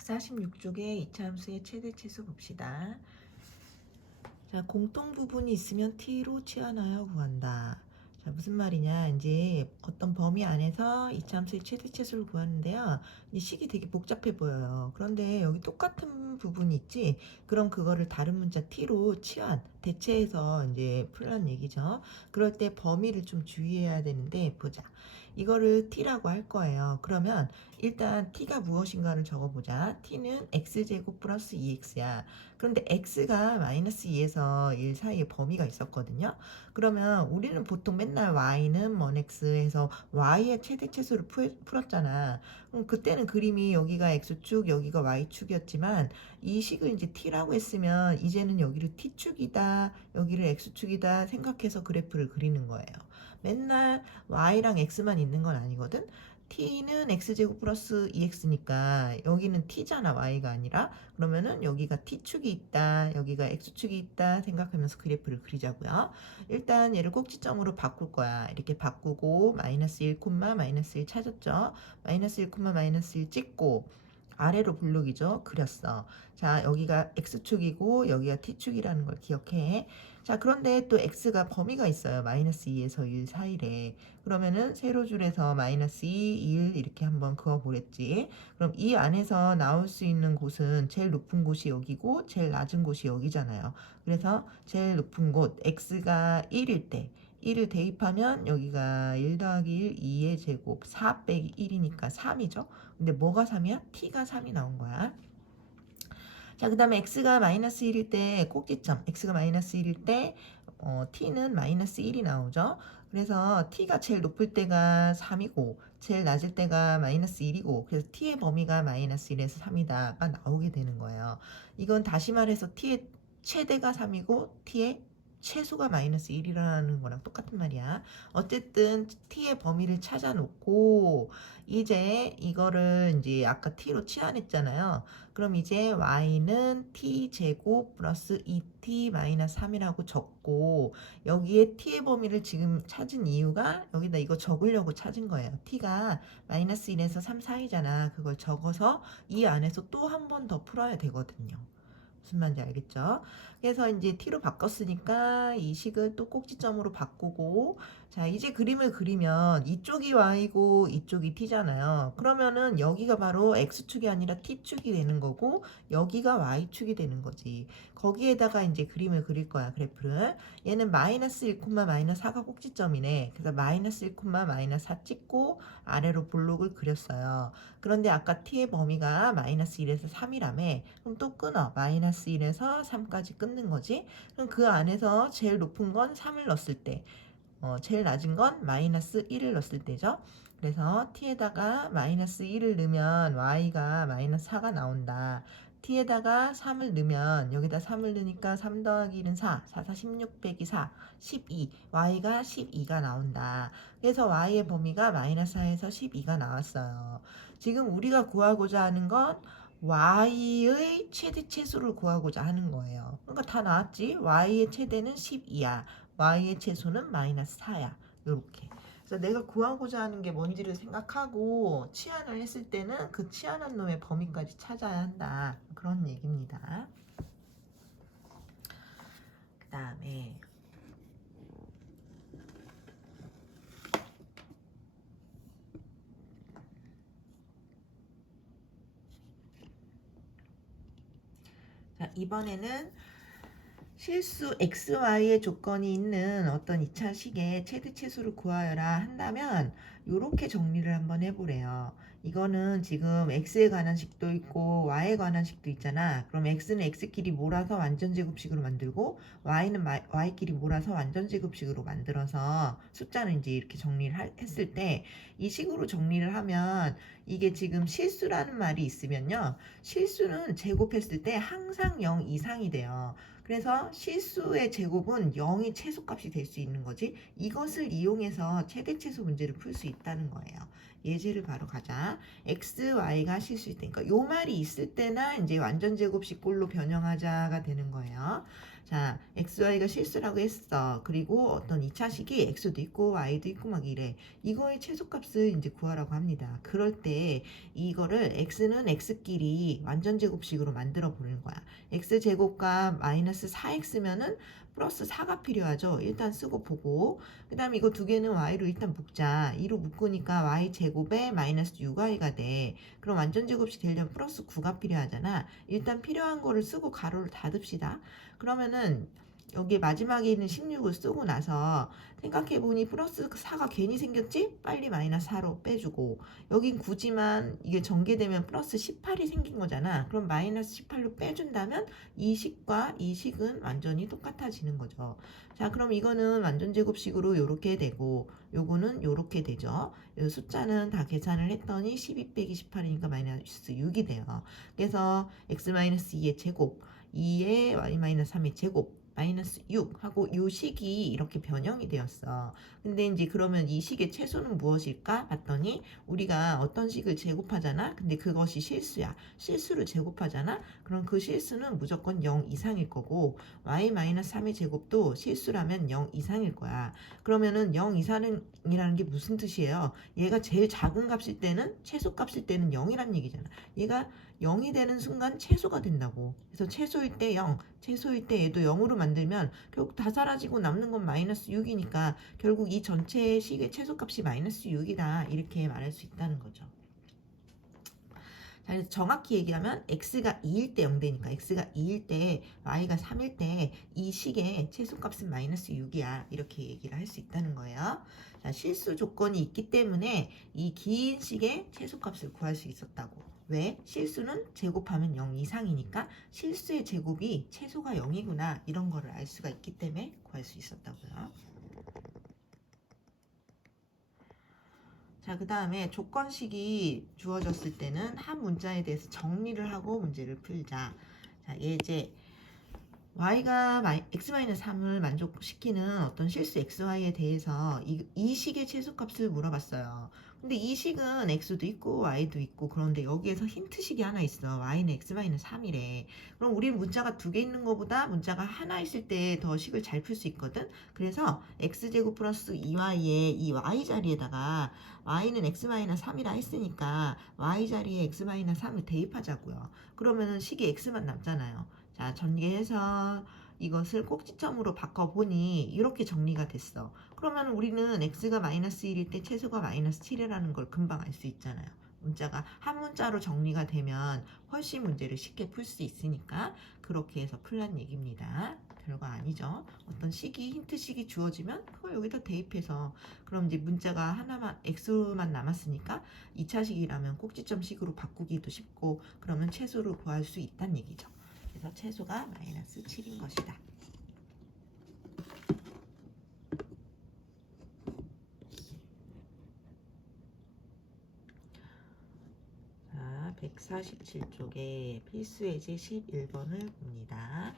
146쪽의 이차함수의 최대 최소 봅시다. 자, 공통 부분이 있으면 t로 치환하여 구한다. 자, 무슨 말이냐? 이제 어떤 범위 안에서 이차함수의 최대 최소를 구하는데요. 이 식이 되게 복잡해 보여요. 그런데 여기 똑같은 부분이 있지? 그럼 그거를 다른 문자 t로 치환, 대체해서 이제 풀라는 얘기죠. 그럴 때 범위를 좀 주의해야 되는데, 보자. 이거를 t라고 할 거예요. 그러면 일단 t가 무엇인가를 적어보자. t는 x제곱 플러스 2x야. 그런데 x가 마이너스 2에서 1 사이에 범위가 있었거든요. 그러면 우리는 보통 맨날 y는 먼 x 해서 y의 최대 최소를 풀었잖아. 그럼 그때는 그림이 여기가 x축, 여기가 y축이었지만 이 식을 이제 t라고 했으면 이제는 여기를 t축이다, 여기를 x축이다 생각해서 그래프를 그리는 거예요. 맨날 y랑 x만 있는 건 아니거든. t는 x제곱 플러스 2x니까 여기는 t잖아, y가 아니라. 그러면은 여기가 t축이 있다, 여기가 x축이 있다 생각하면서 그래프를 그리자고요. 일단 얘를 꼭지점으로 바꿀 거야. 이렇게 바꾸고 마이너스 1, 마이너스 1 찾았죠? 마이너스 1, 마이너스 1 찍고 아래로 블록이죠. 그렸어. 자, 여기가 x축이고 여기가 t축이라는 걸 기억해. 자, 그런데 또 x가 범위가 있어요. 마이너스 2에서 1 사이래. 그러면은 세로 줄에서 마이너스 2, 1 이렇게 한번 그어보랬지. 그럼 이 안에서 나올 수 있는 곳은 제일 높은 곳이 여기고 제일 낮은 곳이 여기잖아요. 그래서 제일 높은 곳 x가 1일 때 1을 대입하면 여기가 1 더하기 1, 2의 제곱 4 빼기 1이니까 3이죠. 근데 뭐가 3이야? t가 3이 나온 거야. 자, 그 다음에 x가 마이너스 1일 때 꼭지점, x가 마이너스 1일 때 t는 마이너스 1이 나오죠. 그래서 t가 제일 높을 때가 3이고 제일 낮을 때가 마이너스 1이고 그래서 t의 범위가 마이너스 1에서 3이다가 나오게 되는 거예요. 이건 다시 말해서 t의 최대가 3이고 t의 최소가 마이너스 1이라는 거랑 똑같은 말이야. 어쨌든 t의 범위를 찾아놓고 이제 이거를 이제 아까 t로 치환했잖아요. 그럼 이제 y는 t제곱 플러스 2t 마이너스 3이라고 적고 여기에 t의 범위를 지금 찾은 이유가 여기다 이거 적으려고 찾은 거예요. t가 마이너스 1에서 3 사이잖아. 그걸 적어서 이 안에서 또 한 번 더 풀어야 되거든요. 무슨 말인지 알겠죠? 그래서 이제 t로 바꿨으니까 이 식을 또 꼭지점으로 바꾸고 자, 이제 그림을 그리면 이쪽이 y고 이쪽이 t잖아요. 그러면은 여기가 바로 x축이 아니라 t축이 되는 거고 여기가 y축이 되는 거지. 거기에다가 이제 그림을 그릴 거야, 그래프를. 얘는 마이너스 1, 마이너스 4가 꼭지점이네. 그래서 마이너스 1, 마이너스 4 찍고 아래로 블록을 그렸어요. 그런데 아까 t의 범위가 마이너스 1에서 3이라며. 그럼 또 끊어. 마이너스 1에서 3까지 끊는 거지. 그럼 그 안에서 제일 높은 건 3을 넣었을 때 제일 낮은 건 마이너스 1을 넣었을 때죠. 그래서 t에다가 마이너스 1을 넣으면 y가 마이너스 4가 나온다. t에다가 3을 넣으면 여기다 3을 넣으니까 3 더하기 1은 4, 4, 4, 16 빼기 4, 12, y가 12가 나온다. 그래서 y의 범위가 마이너스 4에서 12가 나왔어요. 지금 우리가 구하고자 하는 건 y의 최대 최소를 구하고자 하는 거예요. 그러니까 다 나왔지? y의 최대는 12야. y의 최소는 마이너스 4야. 요렇게. 그래서 내가 구하고자 하는 게 뭔지를 생각하고 치환을 했을 때는 그 치환한 놈의 범위까지 찾아야 한다. 그런 얘기입니다. 그 다음에 자, 이번에는 실수 xy의 조건이 있는 어떤 2차 식의 최대 최소를 구하여라 한다면 이렇게 정리를 한번 해보래요. 이거는 지금 x에 관한 식도 있고 y에 관한 식도 있잖아. 그럼 x는 x끼리 몰아서 완전 제곱식으로 만들고 y는 y끼리 몰아서 완전 제곱식으로 만들어서 숫자는 이제 이렇게 정리를 했을 때 이 식으로 정리를 하면 이게 지금 실수라는 말이 있으면요. 실수는 제곱했을 때 항상 0 이상이 돼요. 그래서 실수의 제곱은 0이 최소값이 될 수 있는 거지. 이것을 이용해서 최대 최소 문제를 풀 수 있다는 거예요. 예제를 바로 가자. x, y가 실수일 때니까 요 말이 있을 때나 이제 완전 제곱식 꼴로 변형하자가 되는 거예요. 자, xy가 실수라고 했어. 그리고 어떤 2차식이 x도 있고 y도 있고 막 이래. 이거의 최소값을 이제 구하라고 합니다. 그럴 때 이거를 x는 x끼리 완전제곱식으로 만들어 보는 거야. x제곱과 마이너스 4x면은 플러스 4가 필요하죠. 일단 쓰고 보고 그 다음에 이거 두 개는 y로 일단 묶자. 2로 묶으니까 y제곱에 마이너스 6y가 돼. 그럼 완전제곱식 되려면 플러스 9가 필요하잖아. 일단 필요한 거를 쓰고 가로를 닫읍시다. 그러면은 여기 마지막에 있는 16을 쓰고 나서 생각해보니 플러스 4가 괜히 생겼지? 빨리 마이너스 4로 빼주고 여긴 9지만 이게 전개되면 플러스 18이 생긴 거잖아. 그럼 마이너스 18로 빼준다면 이 식과 이 식은 완전히 똑같아지는 거죠. 자, 그럼 이거는 완전제곱식으로 요렇게 되고 요거는 요렇게 되죠. 요 숫자는 다 계산을 했더니 12 빼기 18이니까 마이너스 6이 돼요. 그래서 x-2의 제곱 2의 y-3의 제곱 마이너스 6 하고 요 식이 이렇게 변형이 되었어. 근데 이제 그러면 이 식의 최소는 무엇일까 봤더니 우리가 어떤 식을 제곱하잖아. 근데 그것이 실수야. 실수를 제곱하잖아. 그럼 그 실수는 무조건 0 이상일 거고 y-3의 제곱도 실수라면 0 이상일 거야. 그러면은 0 이상이라는 게 무슨 뜻이에요? 얘가 제일 작은 값일 때는 최소값일 때는 0이란 얘기잖아. 얘가 0이 되는 순간 최소가 된다고. 그래서 최소일 때 0, 최소일 때 얘도 0으로 만들면 결국 다 사라지고 남는 건 마이너스 6이니까 결국 이 전체 식의 최소값이 마이너스 6이다. 이렇게 말할 수 있다는 거죠. 자, 그래서 정확히 얘기하면 x가 2일 때 0되니까 x가 2일 때 y가 3일 때 이 식의 최소값은 마이너스 6이야. 이렇게 얘기를 할 수 있다는 거예요. 자, 실수 조건이 있기 때문에 이 긴 식의 최소값을 구할 수 있었다고. 왜? 실수는 제곱하면 0 이상이니까 실수의 제곱이 최소가 0이구나. 이런 거를 알 수가 있기 때문에 구할 수 있었다고요. 자, 그 다음에 조건식이 주어졌을 때는 한 문자에 대해서 정리를 하고 문제를 풀자. 자, 예제 y가 x-3을 만족시키는 어떤 실수 xy에 대해서 이 식의 최소값을 물어봤어요. 근데 이 식은 x도 있고 y도 있고 그런데 여기에서 힌트식이 하나 있어. y는 x-3이래. 그럼 우리 문자가 두 개 있는 것보다 문자가 하나 있을 때 더 식을 잘 풀 수 있거든. 그래서 x제곱 플러스 2y의 이 y 자리에다가 y는 x-3이라 했으니까 y 자리에 x-3을 대입하자고요. 그러면은 식이 x만 남잖아요. 자, 전개해서 이것을 꼭지점으로 바꿔보니 이렇게 정리가 됐어. 그러면 우리는 x가 마이너스 1일 때 최소가 마이너스 7이라는 걸 금방 알 수 있잖아요. 문자가 한 문자로 정리가 되면 훨씬 문제를 쉽게 풀 수 있으니까 그렇게 해서 풀란 얘기입니다. 별거 아니죠. 어떤 식이 힌트식이 주어지면 그걸 여기다 대입해서 그럼 이제 문자가 하나만 x만 남았으니까 2차식이라면 꼭지점식으로 바꾸기도 쉽고 그러면 최소를 구할 수 있다는 얘기죠. 그래서 최소가 마이너스 7인 것이다. 자, 147쪽에 필수 예제 11번을 봅니다.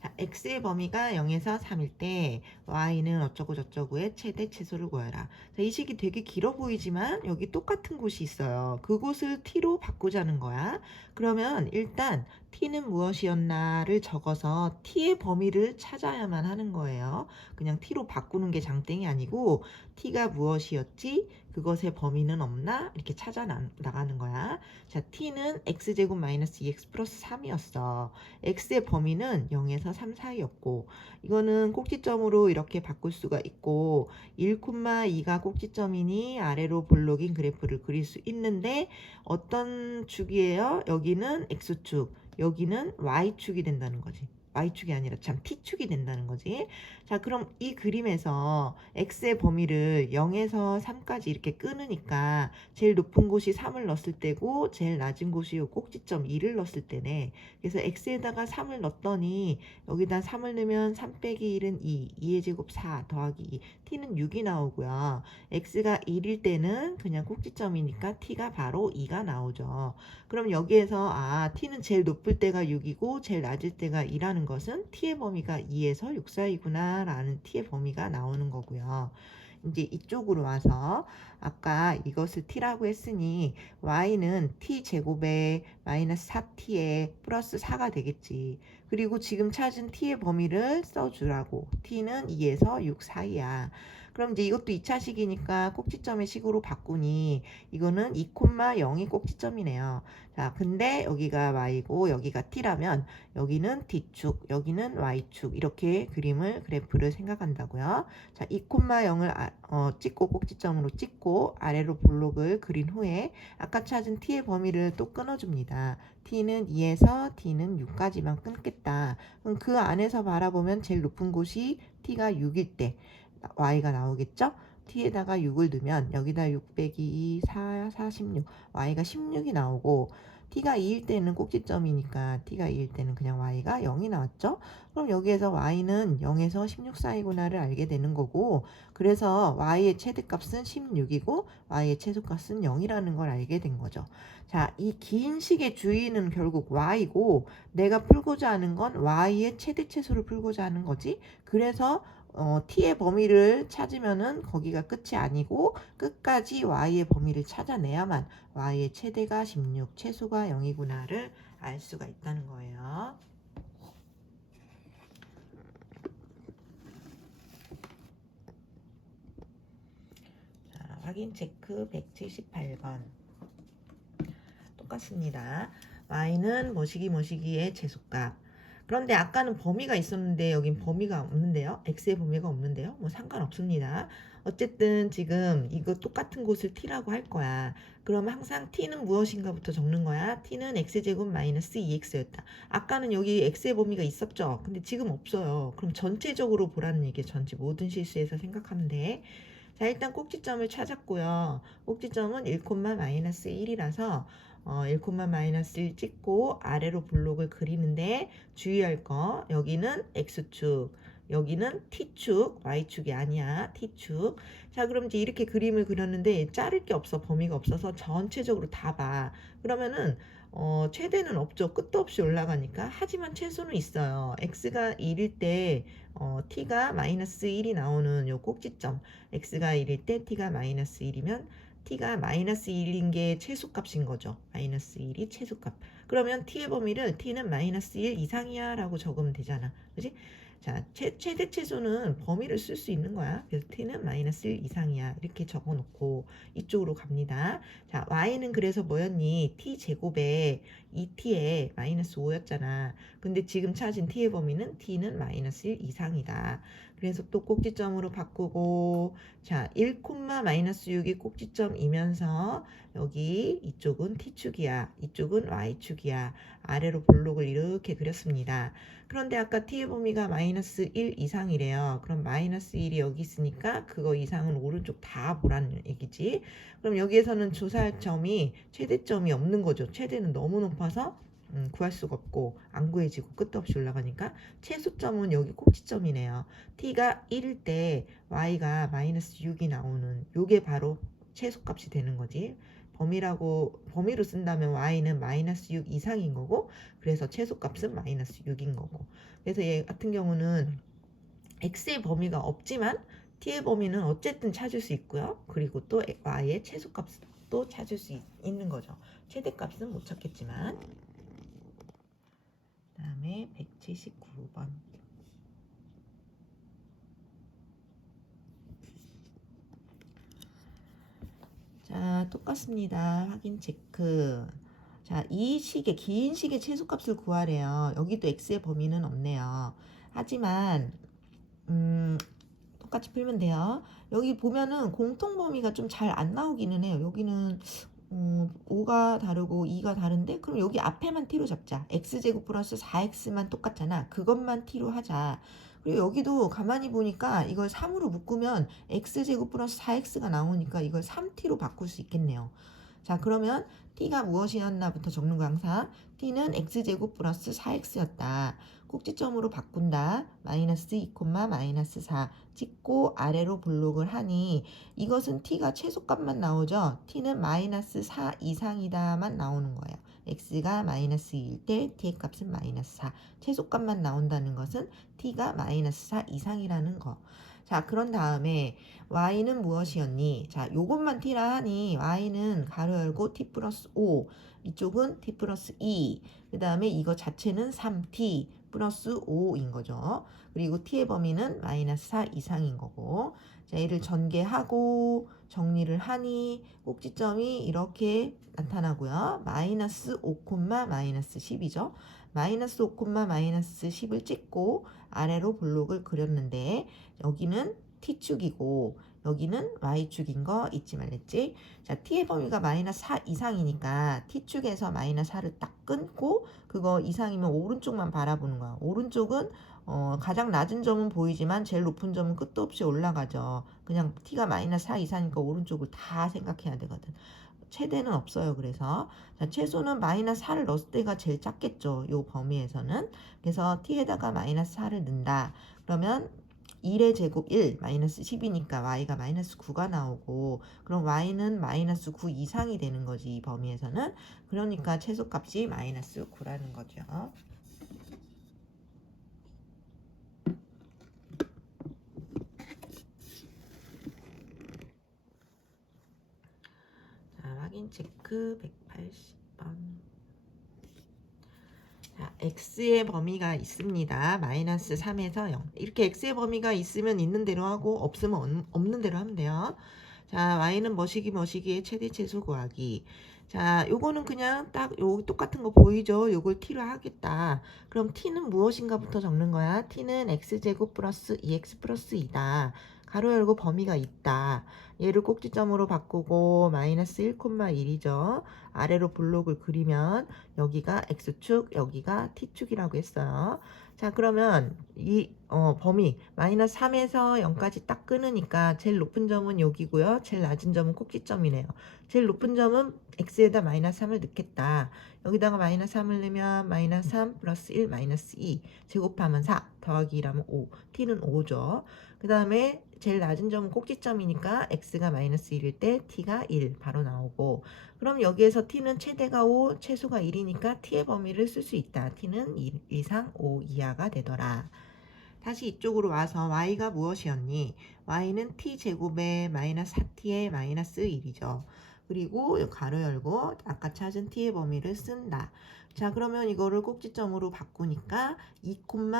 자, x의 범위가 0에서 3일 때 y는 어쩌고 저쩌고의 최대 최소를 구해라. 자, 이 식이 되게 길어 보이지만 여기 똑같은 곳이 있어요. 그곳을 t로 바꾸자는 거야. 그러면 일단 t는 무엇이었나를 적어서 t의 범위를 찾아야만 하는 거예요. 그냥 t로 바꾸는 게 장땡이 아니고 t가 무엇이었지? 그것의 범위는 없나? 이렇게 찾아 나가는 거야. 자, t는 x제곱 마이너스 2x 플러스 3이었어. x의 범위는 0에서 3 사이였고 이거는 꼭지점으로 이렇게 바꿀 수가 있고 1,2가 꼭지점이니 아래로 볼록인 그래프를 그릴 수 있는데 어떤 축이에요? 여기는 x축, 여기는 y축이 된다는 거지. y축이 아니라 참 t축이 된다는 거지. 자, 그럼 이 그림에서 x의 범위를 0에서 3까지 이렇게 끊으니까 제일 높은 곳이 3을 넣었을 때고 제일 낮은 곳이 요 꼭지점 2를 넣었을 때네. 그래서 x에다가 3을 넣었더니 여기다 3을 넣으면 3 빼기 1은 2, 2의 제곱 4 더하기 2, t는 6이 나오고요. x가 1일 때는 그냥 꼭지점이니까 t가 바로 2가 나오죠. 그럼 여기에서 t는 제일 높을 때가 6이고 제일 낮을 때가 2라는 것은 t의 범위가 2에서 6 사이구나 라는 t의 범위가 나오는 거고요. 이제 이쪽으로 와서 아까 이것을 t라고 했으니 y는 t제곱에 마이너스 4t에 플러스 4가 되겠지. 그리고 지금 찾은 t의 범위를 써주라고. t는 2에서 6 사이야. 그럼 이제 이것도 2차식이니까 꼭지점의 식으로 바꾸니 이거는 2,0이 꼭지점이네요. 자, 근데 여기가 y고 여기가 t라면 여기는 t축, 여기는 y축 이렇게 그래프를 생각한다고요. 자, 2,0을 찍고 꼭지점으로 찍고 아래로 볼록을 그린 후에 아까 찾은 t의 범위를 또 끊어줍니다. t는 2에서 t는 6까지만 끊겠다. 그럼 그 안에서 바라보면 제일 높은 곳이 t가 6일 때 y가 나오겠죠? t에다가 6을 넣으면 여기다 6 빼기 2, 4, 46, y가 16이 나오고 t가 2일 때는 꼭지점이니까 t가 2일 때는 그냥 y가 0이 나왔죠? 그럼 여기에서 y는 0에서 16 사이구나를 알게 되는 거고 그래서 y의 최대값은 16이고 y의 최소값은 0이라는 걸 알게 된 거죠. 자, 이 긴 식의 주인은 결국 y고 내가 풀고자 하는 건 y의 최대최소를 풀고자 하는 거지. 그래서 t의 범위를 찾으면은 거기가 끝이 아니고 끝까지 y의 범위를 찾아내야만 y의 최대가 16, 최소가 0이구나를 알 수가 있다는 거예요. 자, 확인 체크 178번. 똑같습니다. y는 뭐시기의 최소값. 그런데 아까는 범위가 있었는데 여긴 범위가 없는데요. x의 범위가 없는데요. 뭐 상관없습니다. 어쨌든 지금 이거 똑같은 곳을 t라고 할 거야. 그러면 항상 t는 무엇인가부터 적는 거야. t는 x제곱 마이너스 2x였다. 아까는 여기 x의 범위가 있었죠. 근데 지금 없어요. 그럼 전체적으로 보라는 얘기예요. 전체 모든 실수에서 생각하면 돼. 자, 일단 꼭지점을 찾았고요. 꼭지점은 1, 마이너스 1이라서 1, 마이너스 1 찍고 아래로 블록을 그리는데 주의할 거 여기는 x축, 여기는 t축, y축이 아니야. t축. 자, 그럼 이제 이렇게 그림을 그렸는데 자를 게 없어. 범위가 없어서 전체적으로 다 봐. 그러면은 최대는 없죠. 끝도 없이 올라가니까. 하지만 최소는 있어요. x가 1일 때 t가 마이너스 1이 나오는 요 꼭지점. x가 1일 때 t가 마이너스 1이면 t가 마이너스 1인 게 최소값인 거죠. 마이너스 1이 최소값. 그러면 t의 범위를 t는 마이너스 1 이상이야 라고 적으면 되잖아. 그지? 자, 최대 최소는 범위를 쓸 수 있는 거야. 그래서 t는 마이너스 1 이상이야. 이렇게 적어놓고 이쪽으로 갑니다. 자, y는 그래서 뭐였니? t제곱에 2t에 마이너스 5였잖아. 근데 지금 찾은 t의 범위는 t는 마이너스 1 이상이다. 그래서 또 꼭지점으로 바꾸고 자, 1, 마이너스 6이 꼭지점이면서 여기 이쪽은 t축이야. 이쪽은 y축이야. 아래로 볼록을 이렇게 그렸습니다. 그런데 아까 t의 범위가 마이너스 1 이상이래요. 그럼 마이너스 1이 여기 있으니까 그거 이상은 오른쪽 다 보라는 얘기지. 그럼 여기에서는 조사할 점이 최대점이 없는 거죠. 최대는 너무 높아서 구할 수가 없고 안 구해지고 끝도 없이 올라가니까 최소점은 여기 꼭지점이네요. t가 1일 때 y가 마이너스 6이 나오는 요게 바로 최소값이 되는 거지. 범위로 쓴다면 y는 마이너스 6 이상인 거고 그래서 최소값은 마이너스 6인 거고 그래서 얘 같은 경우는 x의 범위가 없지만 t의 범위는 어쨌든 찾을 수 있고요. 그리고 또 y의 최소값도 찾을 수 있는 거죠. 최대값은 못 찾겠지만 그 다음에 179번. 자, 똑같습니다. 확인 체크. 자, 이 식의 긴 식의 최소값을 구하래요. 여기도 x의 범위는 없네요. 하지만 똑같이 풀면 돼요. 여기 보면은 공통 범위가 좀 잘 안 나오기는 해요. 여기는 5가 다르고 2가 다른데 그럼 여기 앞에만 t로 잡자. x제곱 플러스 4x만 똑같잖아. 그것만 t로 하자. 그리고 여기도 가만히 보니까 이걸 3으로 묶으면 x제곱 플러스 4x가 나오니까 이걸 3t로 바꿀 수 있겠네요. 자, 그러면 t가 무엇이었나부터 적는 거 항상. t는 x제곱 플러스 4x였다. 꼭지점으로 바꾼다. 마이너스 2, 마이너스 4 찍고 아래로 볼록을 하니 이것은 t가 최소값만 나오죠. t는 마이너스 4 이상이다만 나오는 거예요. x가 마이너스 2일 때 t의 값은 마이너스 4. 최소값만 나온다는 것은 t가 마이너스 4 이상이라는 거. 자, 그런 다음에 y는 무엇이었니? 자, 요것만 t라 하니 y는 가로 열고 t 플러스 5, 이쪽은 t 플러스 2, 그 다음에 이거 자체는 3t 플러스 5인 거죠. 그리고 t의 범위는 마이너스 4 이상인 거고. 자, 얘를 전개하고 정리를 하니 꼭지점이 이렇게 나타나고요. 마이너스 5, 마이너스 10이죠. 마이너스 5, 마이너스 10을 찍고 아래로 블록을 그렸는데 여기는 t축이고 여기는 y축인 거 잊지 말랬지. 자, t의 범위가 마이너스 4 이상이니까 t축에서 마이너스 4를 딱 끊고 그거 이상이면 오른쪽만 바라보는 거야. 오른쪽은 가장 낮은 점은 보이지만 제일 높은 점은 끝도 없이 올라가죠. 그냥 t가 마이너스 4 이상이니까 오른쪽을 다 생각해야 되거든. 최대는 없어요. 그래서 자, 최소는 마이너스 4를 넣었을 때가 제일 작겠죠. 요 범위에서는. 그래서 t에다가 마이너스 4를 넣는다. 그러면 1의 제곱 1 마이너스 10이니까 y가 마이너스 9가 나오고 그럼 y는 마이너스 9 이상이 되는 거지. 이 범위에서는. 그러니까 최소값이 마이너스 9라는 거죠. 자, 확인 체크 180번. 자, x의 범위가 있습니다. 마이너스 3에서 0. 이렇게 x의 범위가 있으면 있는 대로 하고 없으면 없는 대로 하면 돼요. 자, y는 뭐시기의 최대 최소 구하기. 자, 요거는 그냥 딱 요 똑같은 거 보이죠? 요걸 t로 하겠다. 그럼 t는 무엇인가부터 적는 거야. t는 x제곱 플러스 2x 플러스 2다. 가로 열고 범위가 있다. 얘를 꼭지점으로 바꾸고 마이너스 1,1이죠. 아래로 블록을 그리면 여기가 x축, 여기가 t축이라고 했어요. 자, 그러면 이 범위 마이너스 3에서 0까지 딱 끊으니까 제일 높은 점은 여기고요. 제일 낮은 점은 꼭지점이네요. 제일 높은 점은 x에다 마이너스 3을 넣겠다. 여기다가 마이너스 3을 넣으면 마이너스 3 플러스 1 마이너스 2 제곱하면 4 더하기 2라면 5 t는 5죠. 그 다음에 제일 낮은 점은 꼭지점이니까 x가 마이너스 1일 때 t가 1 바로 나오고 그럼 여기에서 t는 최대가 5 최소가 1이니까 t의 범위를 쓸 수 있다. t는 1 이상 5 이하가 되더라. 다시 이쪽으로 와서 y가 무엇이었니? y는 t제곱에 마이너스 4t의 마이너스 1이죠. 그리고 가로 열고 아까 찾은 t의 범위를 쓴다. 자, 그러면 이거를 꼭지점으로 바꾸니까 2,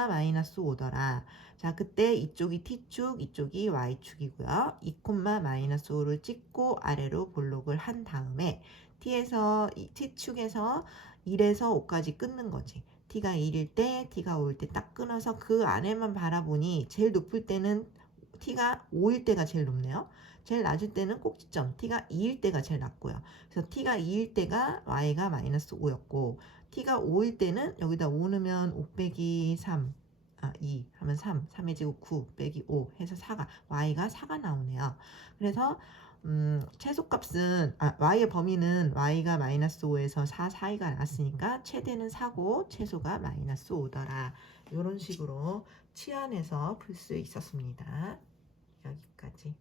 마이너스 5더라. 자, 그때 이쪽이 t축, 이쪽이 y축이고요. 2, 마이너스 5를 찍고 아래로 볼록을 한 다음에 t축에서 1에서 5까지 끊는 거지. t가 1일 때, t가 5일 때 딱 끊어서 그 안에만 바라보니 제일 높을 때는 t가 5일 때가 제일 높네요. 제일 낮을 때는 꼭지점, t가 2일 때가 제일 낮고요. 그래서 t가 2일 때가 y가 마이너스 5였고 t가 5일 때는 여기다 5 넣으면 5 빼기 3, 2 하면 3의 제곱 9 빼기 5 해서 4가 y가 4가 나오네요. 그래서 최소값은 y의 범위는 y가 마이너스 5에서 4 사이가 났으니까 최대는 4고 최소가 마이너스 5더라. 이런 식으로 치환해서 풀 수 있었습니다. 여기까지.